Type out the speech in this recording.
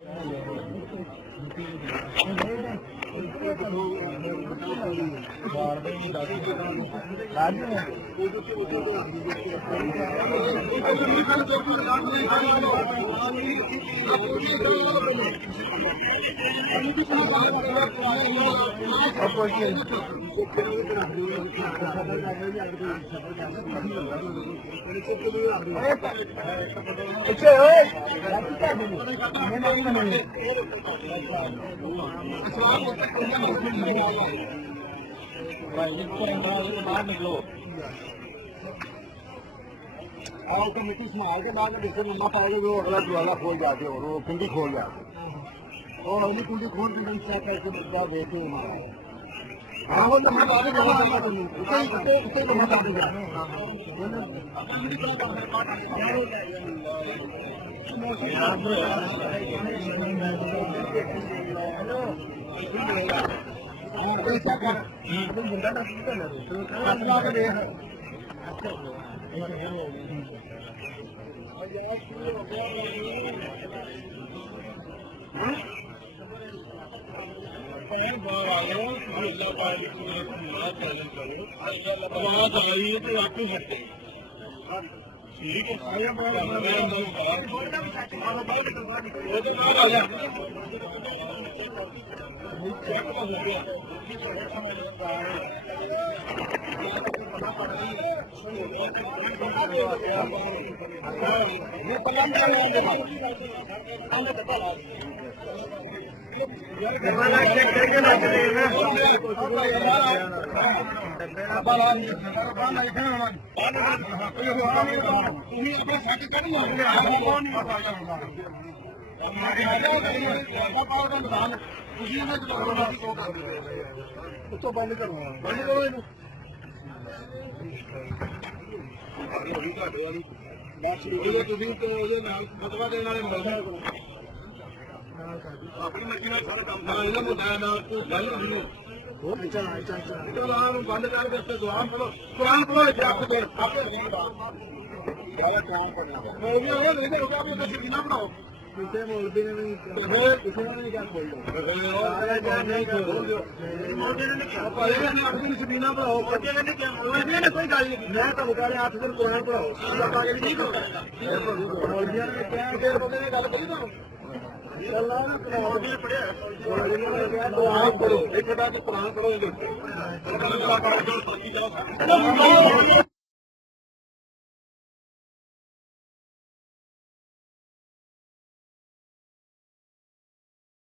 आओ तो मिट्टी संभाल के बाद में जैसे मम्मा पाओगे वो अगला ज्वाला खोल जाते हो वो कुंडी खोल जाते और अगली कुंडी खोल के चेक करके मुद्दा देते हैं हाँ वो तो मैं बातें करना चाहता हूँ उसे तो मत आती तो बंद करो मतवा देने वाले अपनी मर्जी ਨਾਲ ਸਾਰਾ ਕੰਮ ਕਰਾ ਲੈਣਾ ਮੁੰਡਾ ਨਾਲ ਕੋਈ ਗੱਲ ਨਹੀਂ ਹੋ ਅੱਛਾ ਬੰਦ ਕਰ ਦੇ ਤੇ ਦੁਆ ਕਰੋ ਕੁਰਾਨ ਪੜੋ ਇੱਥੇ ਆਪੇ ਆਪੇ ਸਾਰਾ ਕੰਮ ਕਰਨਾ ਮੈਂ ਵੀ ਉਹ ਨਹੀਂ ਰੁਕਿਆ ਵੀ ਤੁਸੀਂ ਕਿੰਨਾ ਬਣਾਓ ਕਿਸੇ ਮੋਲਦੀ ਨੇ ਨਹੀਂ ਕਿਸੇ ਨੇ ਨਹੀਂ ਗੱਲ ਬੋਲੋ ਸਾਰਾ ਜਾਨ ਨਹੀਂ ਬੋਲੋ ਮੋਲਦੀ ਨੇ ਕਿਹਾ ਪਾਲੇ ਨੇ ਆਪਣੀ ਸਬੀਨਾ ਬਣਾਓ ਬੱਚੇ ਨੇ ਕਿਹਾ ਮੋਲਦੀ ਨੇ ਕੋਈ ਗੱਲ ਨਹੀਂ ਮੈਂ ਤਾਂ ਬੁਕਾਰੇ 8 ਦਿਨ ਕੁਰਾਨ ਪੜਾਓ ਆਪਾਂ ਇਹ ਨਹੀਂ ਕਰੋ ਮੋਲਦੀ ਨੇ ਕਿਹਾ ਫਿਰ ਬੰਦੇ ਨੇ ਗੱਲ ਕਰੀ ਤਾਂ Allah ne pੜਿਆ ਕੁਰਾਨ ਪੜੋ ਇੱਕ ਤਾਂ ਕੁਰਾਨ ਪੜੋ